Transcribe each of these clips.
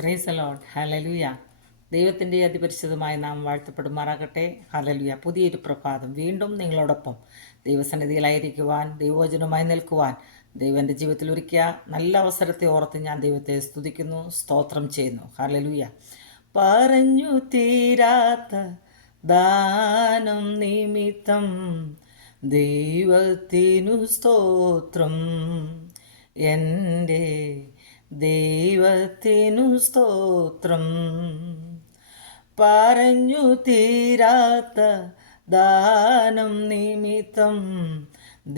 Praise the Lord. Hallelujah. ദൈവത്തിൻ്റെ അതിപരിശുദ്ധമായ നാം വാഴ്ത്തപ്പെടുമാറാകട്ടെ. ഹല്ലേലൂയ. പുതിയൊരു പ്രഭാതം വീണ്ടും നിങ്ങളോടൊപ്പം ദൈവസന്നിധിയിലായിരിക്കുവാൻ, ദൈവവചനവുമായി നിൽക്കുവാൻ ദൈവം എൻ്റെ ജീവിതത്തിൽ ഒരുക്കിയ നല്ല അവസരത്തെ ഓർത്ത് ഞാൻ ദൈവത്തെ സ്തുതിക്കുന്നു, സ്തോത്രം ചെയ്യുന്നു. ഹല്ലേലൂയ. പറഞ്ഞു തീരാത്ത ദാനം നിമിത്തം ദൈവത്തിനു സ്തോത്രം. എൻ്റെ ദൈവത്തിനു സ്തോത്രം. പറഞ്ഞു തീരാത്ത ദാനം നിമിത്തം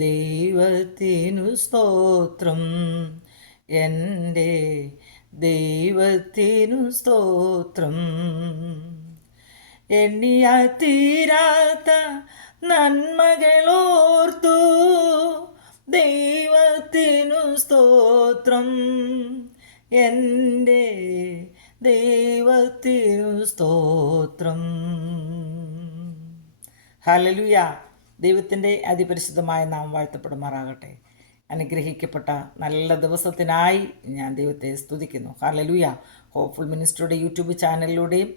ദൈവത്തിനു സ്തോത്രം. എൻ്റെ ദൈവത്തിനു സ്തോത്രം. എണ്ണിയാൽ തീരാത്ത നന്മകളോർത്തു ദൈവത്തിനു സ്തോത്രം. എൻ്റെ ദൈവത്തിനു സ്തോത്രം. ഹല്ലേലൂയ. ദൈവത്തിൻ്റെ അതിപരിശുദ്ധമായ നാം വാഴ്ത്തപ്പെടുമാറാകട്ടെ. അനുഗ്രഹിക്കപ്പെട്ട നല്ല ദിവസത്തിനായി ഞാൻ ദൈവത്തെ സ്തുതിക്കുന്നു. ഹല്ലേലൂയ. ഹോപ്പ്ഫുൾ മിനിസ്ട്രിയുടെ യൂട്യൂബ് ചാനലിലൂടെയും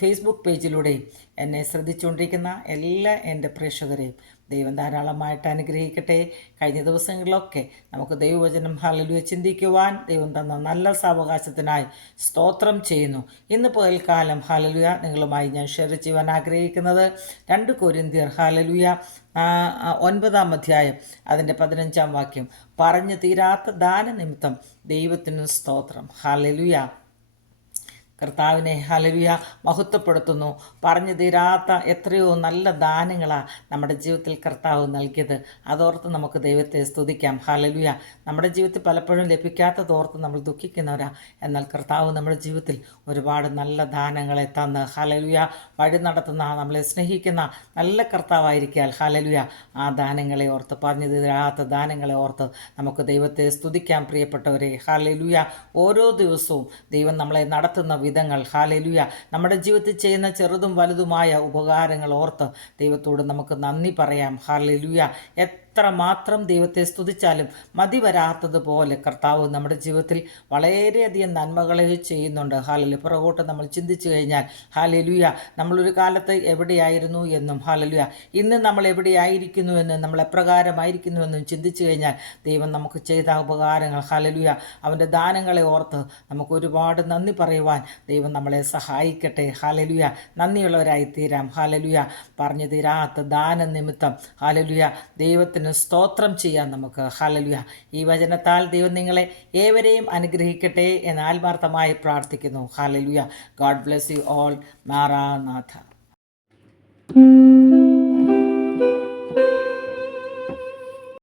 ഫേസ്ബുക്ക് പേജിലൂടെയും എന്നെ ശ്രദ്ധിച്ചുകൊണ്ടിരിക്കുന്ന എല്ലാ എൻ്റെ പ്രേക്ഷകരെയും ദൈവം ധാരാളമായിട്ട് അനുഗ്രഹിക്കട്ടെ. കഴിഞ്ഞ ദിവസങ്ങളിലൊക്കെ നമുക്ക് ദൈവവചനം ഹല്ലേലൂയ ചിന്തിക്കുവാൻ ദൈവം തന്ന നല്ല സാവകാശത്തിനായി സ്തോത്രം ചെയ്യുന്നു. ഇന്ന് പകൽക്കാലം ഹല്ലേലൂയ നിങ്ങളുമായി ഞാൻ ഷെയർ ചെയ്യുവാൻ ആഗ്രഹിക്കുന്നത് 2 കൊരിന്ത്യർ ഹല്ലേലൂയ 9-ാം അധ്യായം അതിൻ്റെ 15-ാം വാക്യം. പറഞ്ഞു തീരാത്ത ദാനനിമിത്തം ദൈവത്തിന് സ്തോത്രം. ഹല്ലേലൂയ. കർത്താവിനെ ഹല്ലേലൂയ മഹത്വപ്പെടുത്തുന്നു. പറഞ്ഞു തീരാത്ത എത്രയോ നല്ല ദാനങ്ങളാണ് നമ്മുടെ ജീവിതത്തിൽ കർത്താവ് നൽകിയത്. അതോർത്ത് നമുക്ക് ദൈവത്തെ സ്തുതിക്കാം. ഹല്ലേലൂയ. നമ്മുടെ ജീവിതത്തിൽ പലപ്പോഴും ലഭിക്കാത്തതോർത്ത് നമ്മൾ ദുഃഖിക്കുന്നവരാ. എന്നാൽ കർത്താവ് നമ്മുടെ ജീവിതത്തിൽ ഒരുപാട് നല്ല ദാനങ്ങളെ തന്ന് ഹല്ലേലൂയ വഴി നടത്തുന്ന, നമ്മളെ സ്നേഹിക്കുന്ന നല്ല കർത്താവായിരിക്കാൽ ഹല്ലേലൂയ ആ ദാനങ്ങളെ ഓർത്ത്, പറഞ്ഞു തീരാത്ത ദാനങ്ങളെ ഓർത്ത് നമുക്ക് ദൈവത്തെ സ്തുതിക്കാം. പ്രിയപ്പെട്ടവരെ ഹല്ലേലൂയ. ഓരോ ദിവസവും ദൈവം നമ്മളെ നടത്തുന്ന വിധങ്ങൾ ഹല്ലേലൂയ, നമ്മുടെ ജീവിതത്തിൽ ചെയ്യുന്ന ചെറുതും വലുതുമായ ഉപകാരങ്ങൾ ഓർത്ത് ദൈവത്തോട് നമുക്ക് നന്ദി പറയാം. ഹല്ലേലൂയ. എത്ര മാത്രം ദൈവത്തെ സ്തുതിച്ചാലും മതി വരാത്തതുപോലെ കർത്താവ് നമ്മുടെ ജീവിതത്തിൽ വളരെയധികം നന്മകളെ ചെയ്യുന്നുണ്ട്. ഹല്ലേലൂയ. പുറകോട്ട് നമ്മൾ ചിന്തിച്ചു കഴിഞ്ഞാൽ ഹല്ലേലൂയ നമ്മളൊരു കാലത്ത് എവിടെയായിരുന്നു എന്നും ഹല്ലേലൂയ ഇന്ന് നമ്മൾ എവിടെയായിരിക്കുന്നു എന്നും നമ്മൾ എപ്രകാരമായിരിക്കുന്നു എന്നും ചിന്തിച്ചു കഴിഞ്ഞാൽ ദൈവം നമുക്ക് ചെയ്ത ഉപകാരങ്ങൾ ഹല്ലേലൂയ അവൻ്റെ ദാനങ്ങളെ ഓർത്ത് നമുക്ക് ഒരുപാട് നന്ദി പറയുവാൻ ദൈവം നമ്മളെ സഹായിക്കട്ടെ. ഹല്ലേലൂയ. നന്ദിയുള്ളവരായി തീരാം. ഹല്ലേലൂയ. പറഞ്ഞു തീരാത്ത ദാന നിമിത്തം ഹല്ലേലൂയ ദൈവത്തിന് സ്തോത്രം ചെയ്യാൻ നമുക്ക്. ഹല്ലേലൂയ. ഈ വചനത്താൽ ദൈവം നിങ്ങളെ ഏവരെയും അനുഗ്രഹിക്കട്ടെ എന്ന് ആത്മാർത്ഥമായി പ്രാർത്ഥിക്കുന്നു. Hallelujah. God bless you all. Maranatha.